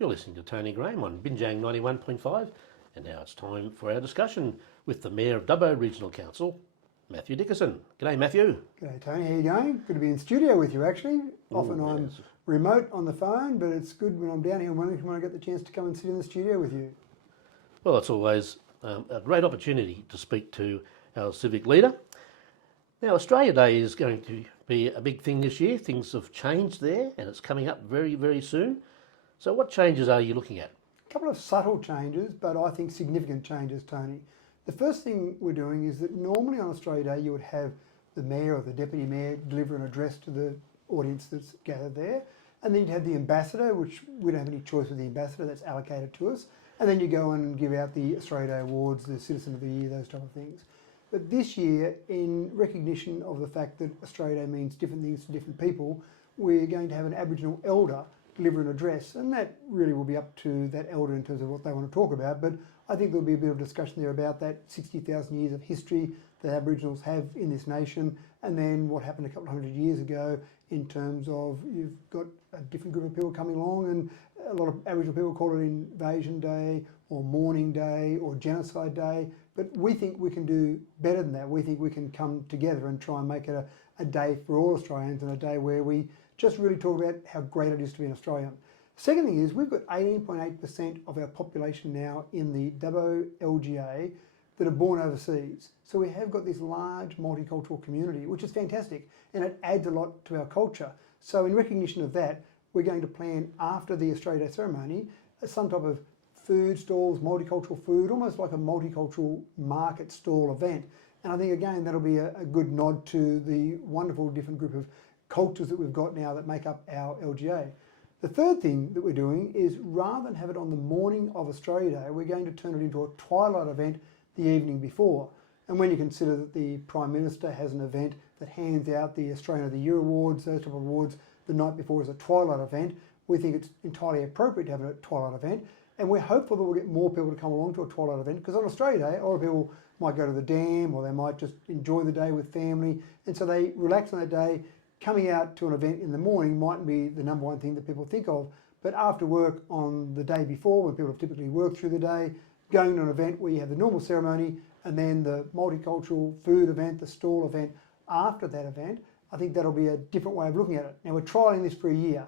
You're listening to Tony Graham on Binjang 91.5, and now it's time for our discussion with the Mayor of Dubbo Regional Council, Mathew Dickerson. G'day, Mathew. G'day, Tony. How you going? Good to be in studio with you, actually. Often I'm yes. remote on the phone, but it's good when I'm down here in Wellington when I get the chance to come and sit in the studio with you. Well, it's always a great opportunity to speak to our civic leader. Now, Australia Day is going to be a big thing this year. Things have changed there, and it's coming up very, very soon. So what changes are you looking at? A couple of subtle changes, but I think significant changes, Tony. The first thing we're doing is that normally on Australia Day you would have the Mayor or the Deputy Mayor deliver an address to the audience that's gathered there, and then you'd have the Ambassador, which we don't have any choice with the Ambassador, that's allocated to us, and then you go and give out the Australia Day Awards, the Citizen of the Year, those type of things. But this year, in recognition of the fact that Australia Day means different things to different people, we're going to have an Aboriginal Elder deliver an address, and that really will be up to that elder in terms of what they want to talk about. But I think there'll be a bit of discussion there about that 60,000 years of history that Aboriginals have in this nation, and then what happened a couple of hundred years ago in terms of you've got a different group of people coming along, and a lot of Aboriginal people call it Invasion Day or Mourning Day or Genocide Day, but we think we can do better than that. We think we can come together and try and make it a day for all Australians, and a day where we just really talk about how great it is to be an Australian. Second thing is we've got 18.8% of our population now in the Dubbo LGA that are born overseas. So we have got this large multicultural community, which is fantastic, and it adds a lot to our culture. So in recognition of that, we're going to plan after the Australia Day ceremony some type of food stalls, multicultural food, almost like a multicultural market stall event. And I think again that'll be a good nod to the wonderful different group of cultures that we've got now that make up our LGA. The third thing that we're doing is rather than have it on the morning of Australia Day, we're going to turn it into a twilight event the evening before. And when you consider that the Prime Minister has an event that hands out the Australian of the Year awards, those type of awards, the night before as a twilight event, we think it's entirely appropriate to have a twilight event. And we're hopeful that we'll get more people to come along to a twilight event, because on Australia Day, a lot of people might go to the dam or they might just enjoy the day with family. And so they relax on that day. Coming out to an event in the morning mightn't be the number one thing that people think of, but after work on the day before, when people have typically worked through the day, going to an event where you have the normal ceremony and then the multicultural food event, the stall event after that event, I think that'll be a different way of looking at it. Now we're trialling this for a year.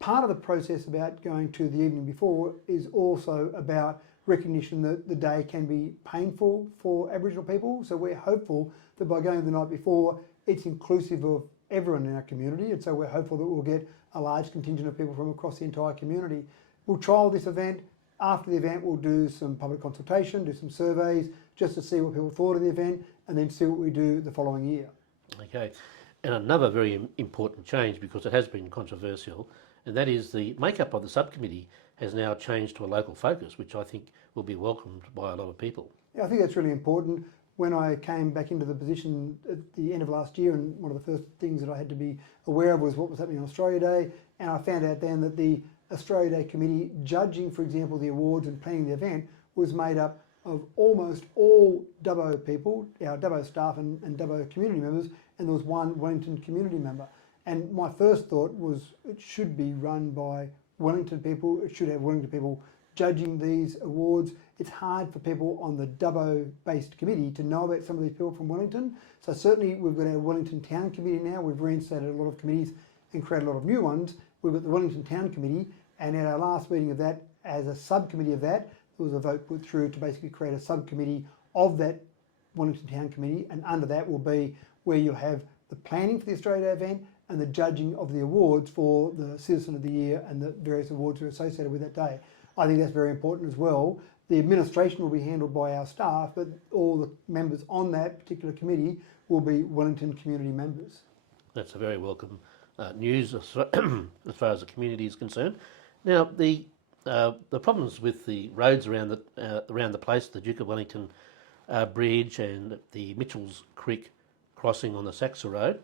Part of the process about going to the evening before is also about recognition that the day can be painful for Aboriginal people, so we're hopeful that by going the night before, it's inclusive of everyone in our community, and so we're hopeful that we'll get a large contingent of people from across the entire community. We'll trial this event. After the event, we'll do some public consultation, do some surveys, just to see what people thought of the event, and then see what we do the following year. Okay, and another very important change, because it has been controversial, and that is the makeup of the subcommittee has now changed to a local focus, which I think will be welcomed by a lot of people. Yeah, I think that's really important. When I came back into the position at the end of last year, and one of the first things that I had to be aware of was what was happening on Australia Day, and I found out then that the Australia Day committee judging, for example, the awards and planning the event was made up of almost all Dubbo people, our Dubbo staff and Dubbo community members, and there was one Wellington community member. And my first thought was it should be run by Wellington people, it should have Wellington people judging these awards. It's hard for people on the Dubbo-based committee to know about some of these people from Wellington. So certainly we've got our Wellington Town Committee now. We've reinstated a lot of committees and created a lot of new ones. We've got the Wellington Town Committee, and at our last meeting of that, as a subcommittee of that, there was a vote put through to basically create a subcommittee of that Wellington Town Committee, and under that will be where you'll have the planning for the Australia Day event and the judging of the awards for the Citizen of the Year and the various awards that are associated with that day. I think that's very important as well. The administration will be handled by our staff, but all the members on that particular committee will be Wellington community members. That's a very welcome news as far as the community is concerned. Now, the problems with the roads around the place, the Duke of Wellington Bridge and the Mitchells Creek crossing on the Saxa Road,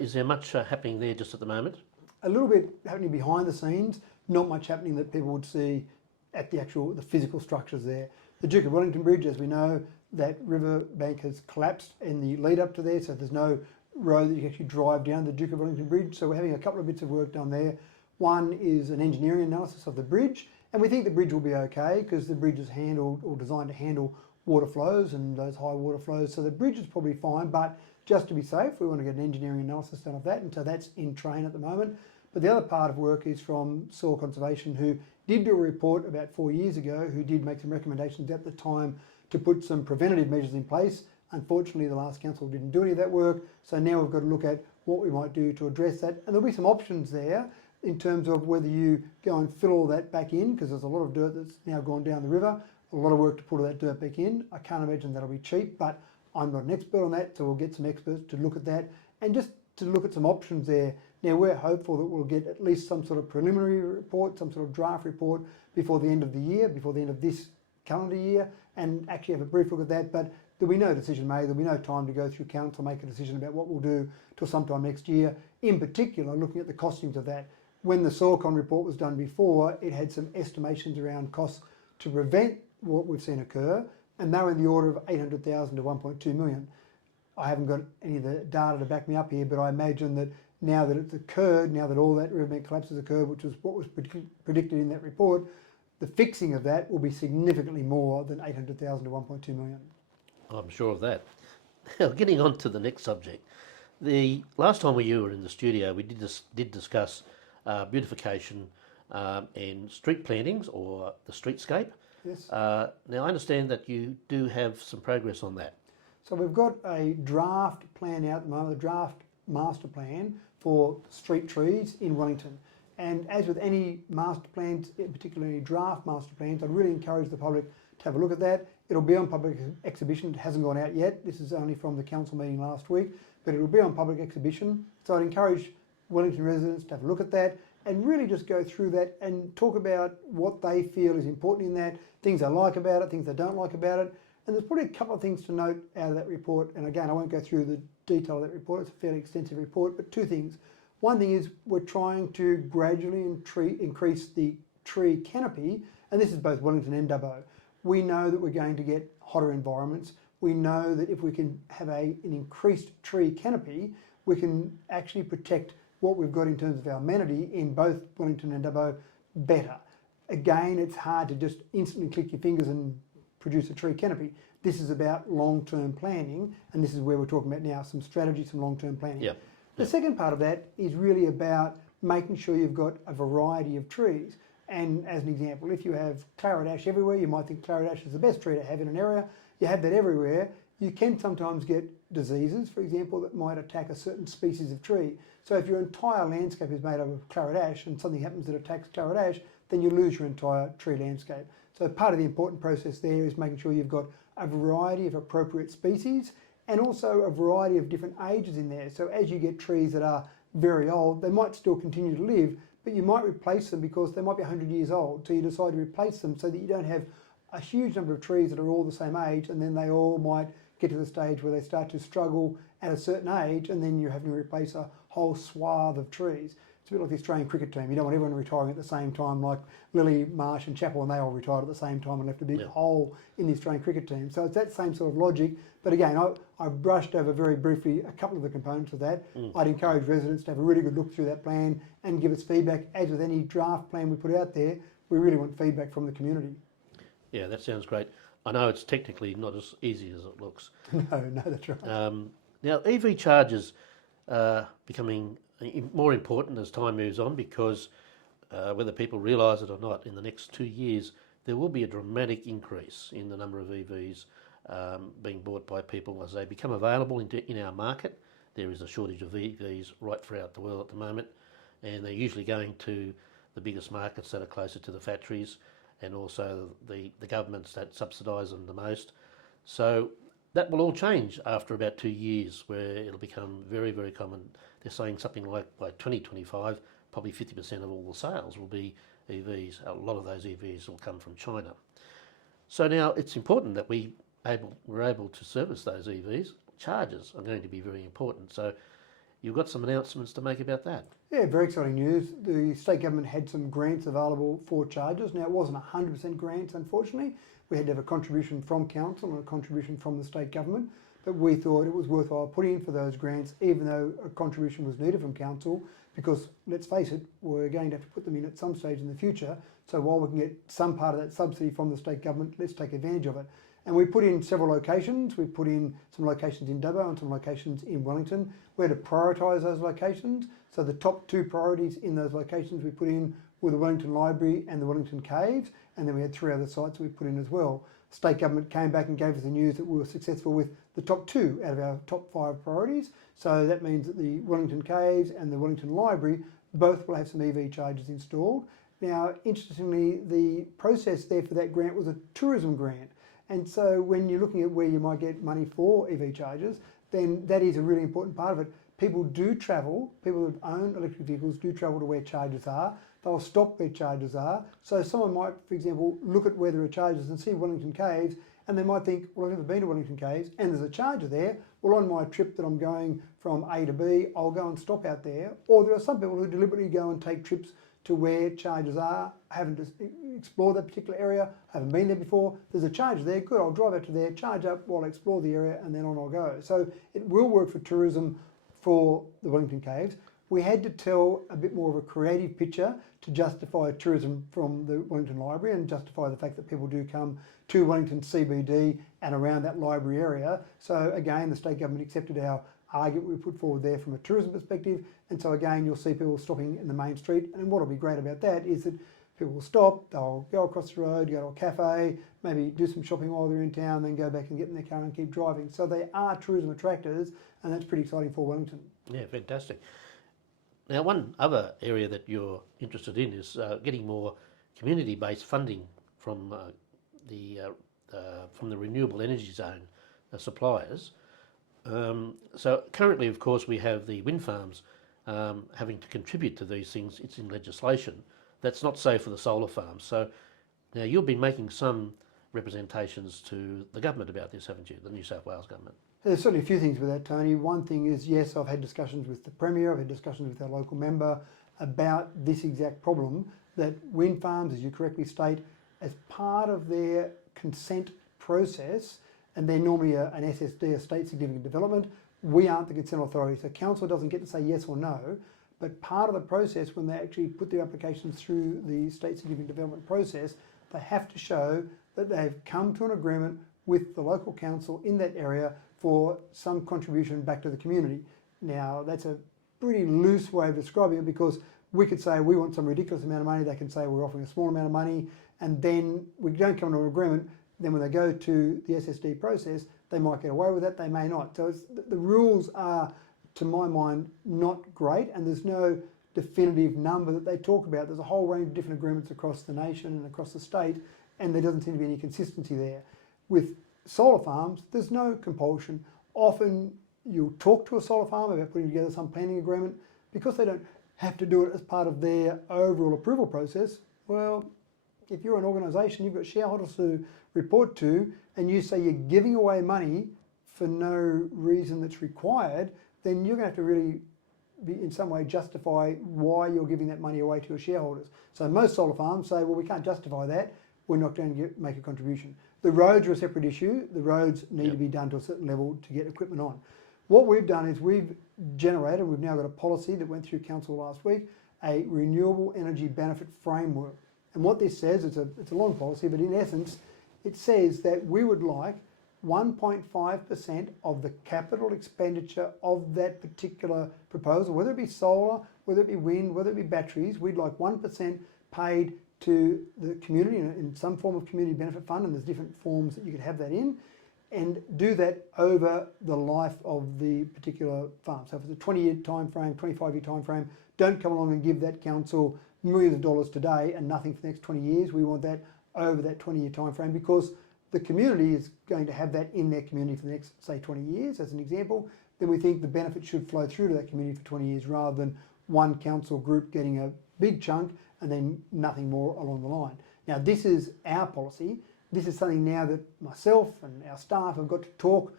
is there much happening there just at the moment? A little bit happening behind the scenes, not much happening that people would see at the physical structures there. The Duke of Wellington Bridge, as we know, that river bank has collapsed in the lead up to there, so there's no road that you can actually drive down the Duke of Wellington Bridge. So we're having a couple of bits of work done there. One is an engineering analysis of the bridge, and we think the bridge will be okay because the bridge is handled or designed to handle water flows and those high water flows. So the bridge is probably fine, but just to be safe, we want to get an engineering analysis done of that, and so that's in train at the moment. But the other part of work is from Soil Conservation, who did do a report about 4 years ago, who did make some recommendations at the time to put some preventative measures in place. Unfortunately, the last council didn't do any of that work, so now we've got to look at what we might do to address that. And there'll be some options there in terms of whether you go and fill all that back in, because there's a lot of dirt that's now gone down the river, a lot of work to put all that dirt back in. I can't imagine that'll be cheap, but I'm not an expert on that, so we'll get some experts to look at that and just to look at some options there. Now, we're hopeful that we'll get at least some sort of preliminary report, some sort of draft report before the end of the year, before the end of this calendar year, and actually have a brief look at that. But there'll be no decision made, there'll be no time to go through council, make a decision about what we'll do till sometime next year. In particular, looking at the costings of that. When the SoilCon report was done before, it had some estimations around costs to prevent what we've seen occur, and they were in the order of 800,000 to 1.2 million. I haven't got any of the data to back me up here, but I imagine that now that it's occurred, now that all that riverbed collapse has occurred, which was what was predicted in that report, the fixing of that will be significantly more than 800,000 to 1.2 million. I'm sure of that. Now, getting on to the next subject. The last time you were in the studio, we did discuss beautification and street plantings, or the streetscape. Yes. Now, I understand that you do have some progress on that. So we've got a draft plan out at the moment, a draft master plan for street trees in Wellington. And as with any master plans, particularly draft master plans, I'd really encourage the public to have a look at that. It'll be on public exhibition. It hasn't gone out yet. This is only from the council meeting last week, but it'll be on public exhibition. So I'd encourage Wellington residents to have a look at that and really just go through that and talk about what they feel is important in that, things they like about it, things they don't like about it. And there's probably a couple of things to note out of that report. And again, I won't go through the detail of that report. It's a fairly extensive report, but two things. One thing is we're trying to gradually increase the tree canopy, and this is both Wellington and Dubbo. We know that we're going to get hotter environments. We know that if we can have an increased tree canopy, we can actually protect what we've got in terms of our amenity in both Wellington and Dubbo better. Again, it's hard to just instantly click your fingers and produce a tree canopy. This is about long-term planning, and this is where we're talking about now, some strategy, some long-term planning. Yep. The second part of that is really about making sure you've got a variety of trees. And as an example, if you have claret ash everywhere, you might think claret ash is the best tree to have in an area. You have that everywhere. You can sometimes get diseases, for example, that might attack a certain species of tree. So if your entire landscape is made up of claret ash and something happens that attacks claret ash, then you lose your entire tree landscape. So part of the important process there is making sure you've got a variety of appropriate species and also a variety of different ages in there. So as you get trees that are very old, they might still continue to live, but you might replace them because they might be 100 years old. So you decide to replace them so that you don't have a huge number of trees that are all the same age, and then they all might get to the stage where they start to struggle at a certain age, and then you're having to replace a whole swath of trees. It's a bit like the Australian cricket team. You don't want everyone retiring at the same time, like Lily, Marsh and Chappell, and they all retired at the same time and left a big hole in the Australian cricket team. So it's that same sort of logic. But again, I brushed over very briefly a couple of the components of that. I'd encourage residents to have a really good look through that plan and give us feedback. As with any draft plan we put out there, we really want feedback from the community. Yeah, that sounds great. I know it's technically not as easy as it looks. No, that's right. Now, EV chargers are becoming more important as time moves on because whether people realise it or not, in the next 2 years, there will be a dramatic increase in the number of EVs being bought by people as they become available in our market. There is a shortage of EVs right throughout the world at the moment, and they're usually going to the biggest markets that are closer to the factories and also the governments that subsidise them the most. So that will all change after about 2 years, where it'll become very, very common. They're saying something like by 2025, probably 50% of all the sales will be EVs. A lot of those EVs will come from China. So now it's important that we're able to service those EVs. Chargers are going to be very important. So you've got some announcements to make about that. Yeah, very exciting news. The state government had some grants available for chargers. Now, it wasn't 100% grants, unfortunately. We had to have a contribution from council and a contribution from the state government, but we thought it was worthwhile putting in for those grants, even though a contribution was needed from council, because let's face it, we're going to have to put them in at some stage in the future. So while we can get some part of that subsidy from the state government, let's take advantage of it. And we put in several locations. We put in some locations in Dubbo and some locations in Wellington. We had to prioritise those locations. So the top 2 priorities in those locations we put in were the Wellington Library and the Wellington Caves, and then we had 3 other sites we put in as well. State government came back and gave us the news that we were successful with the top 2 out of our top 5 priorities. So that means that the Wellington Caves and the Wellington Library both will have some EV chargers installed. Now, interestingly, the process there for that grant was a tourism grant. And so when you're looking at where you might get money for EV chargers, then that is a really important part of it. People do travel, people who own electric vehicles do travel to where chargers are. They'll stop where chargers are. So someone might, for example, look at where there are chargers and see Wellington Caves, and they might think, well, I've never been to Wellington Caves, and there's a charger there. Well, on my trip that I'm going from A to B, I'll go and stop out there. Or there are some people who deliberately go and take trips to where chargers are, haven't explored that particular area, haven't been there before. There's a charger there, good, I'll drive out to there, charge up while I explore the area, and then on I'll go. So it will work for tourism for the Wellington Caves. We had to tell a bit more of a creative picture to justify tourism from the Wellington Library and justify the fact that people do come to Wellington CBD and around that library area. So again, the state government accepted our argument we put forward there from a tourism perspective, and so again you'll see people stopping in the main street, and what will be great about that is that people will stop, they'll go across the road, go to a cafe, maybe do some shopping while they're in town, then go back and get in their car and keep driving. So they are tourism attractors, and that's pretty exciting for Wellington. Yeah, fantastic. Now, one other area that you're interested in is getting more community-based funding from the renewable energy zone suppliers. So currently, of course, we have the wind farms having to contribute to these things. It's in legislation. That's not so for the solar farms. So now you've been making some representations to the government about this, haven't you, the New South Wales government? There's certainly a few things with that, Tony. One thing is, yes, I've had discussions with the Premier, I've had discussions with our local member about this exact problem, that wind farms, as you correctly state, as part of their consent process, and they're normally an SSD, a State Significant Development, we aren't the consent authority. So council doesn't get to say yes or no, but part of the process, when they actually put their applications through the State Significant Development process, they have to show that they've come to an agreement with the local council in that area for some contribution back to the community. Now, that's a pretty loose way of describing it, because we could say we want some ridiculous amount of money, they can say we're offering a small amount of money, and then we don't come to an agreement. Then when they go to the SSD process, they might get away with that, they may not. So the rules are, to my mind, not great, and there's no definitive number that they talk about. There's a whole range of different agreements across the nation and across the state, and there doesn't seem to be any consistency there. With solar farms, there's no compulsion. Often you'll talk to a solar farm about putting together some planning agreement. Because they don't have to do it as part of their overall approval process, well, if you're an organisation, you've got shareholders to report to, and you say you're giving away money for no reason that's required, then you're going to have to really be, in some way, justify why you're giving that money away to your shareholders. So most solar farms say, well, we can't justify that, we're not going to make a contribution. The roads are a separate issue. The roads need to be done to a certain level to get equipment on. What we've done is we've generated, we've now got a policy that went through council last week, a renewable energy benefit framework. And what this says, it's a long policy, but in essence, it says that we would like 1.5% of the capital expenditure of that particular proposal, whether it be solar, whether it be wind, whether it be batteries, we'd like 1% paid to the community in some form of community benefit fund, and there's different forms that you could have that in, and do that over the life of the particular farm. So if it's a 20-year time frame, 25-year time frame, don't come along and give that council millions of dollars today and nothing for the next 20 years. We want that over that 20-year time frame, because the community is going to have that in their community for the next, say, 20 years, as an example. Then we think the benefit should flow through to that community for 20 years rather than one council group getting a big chunk and then nothing more along the line. Now, this is our policy. This is something now that myself and our staff have got to talk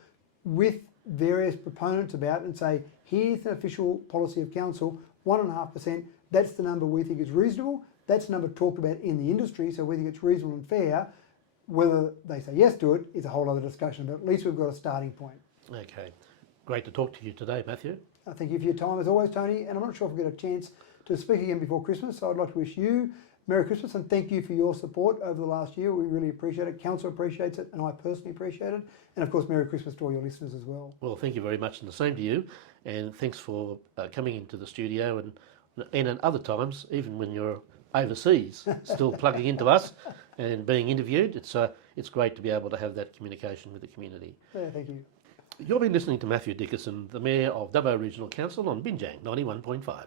with various proponents about and say, here's an official policy of council, 1.5%, that's the number we think is reasonable, that's the number talked about in the industry, so we think it's reasonable and fair. Whether they say yes to it is a whole other discussion, but at least we've got a starting point. Okay. Great to talk to you today, Matthew. Thank you for your time as always, Tony, and I'm not sure if we'll get a chance to speak again before Christmas, so I'd like to wish you Merry Christmas and thank you for your support over the last year. We really appreciate it. Council appreciates it, and I personally appreciate it. And of course, Merry Christmas to all your listeners as well. Well, thank you very much, and the same to you. And thanks for coming into the studio and at other times, even when you're overseas, still plugging into us and being interviewed. It's great to be able to have that communication with the community. Yeah, thank you. You've been listening to Mathew Dickerson, the Mayor of Dubbo Regional Council on Binjang 91.5.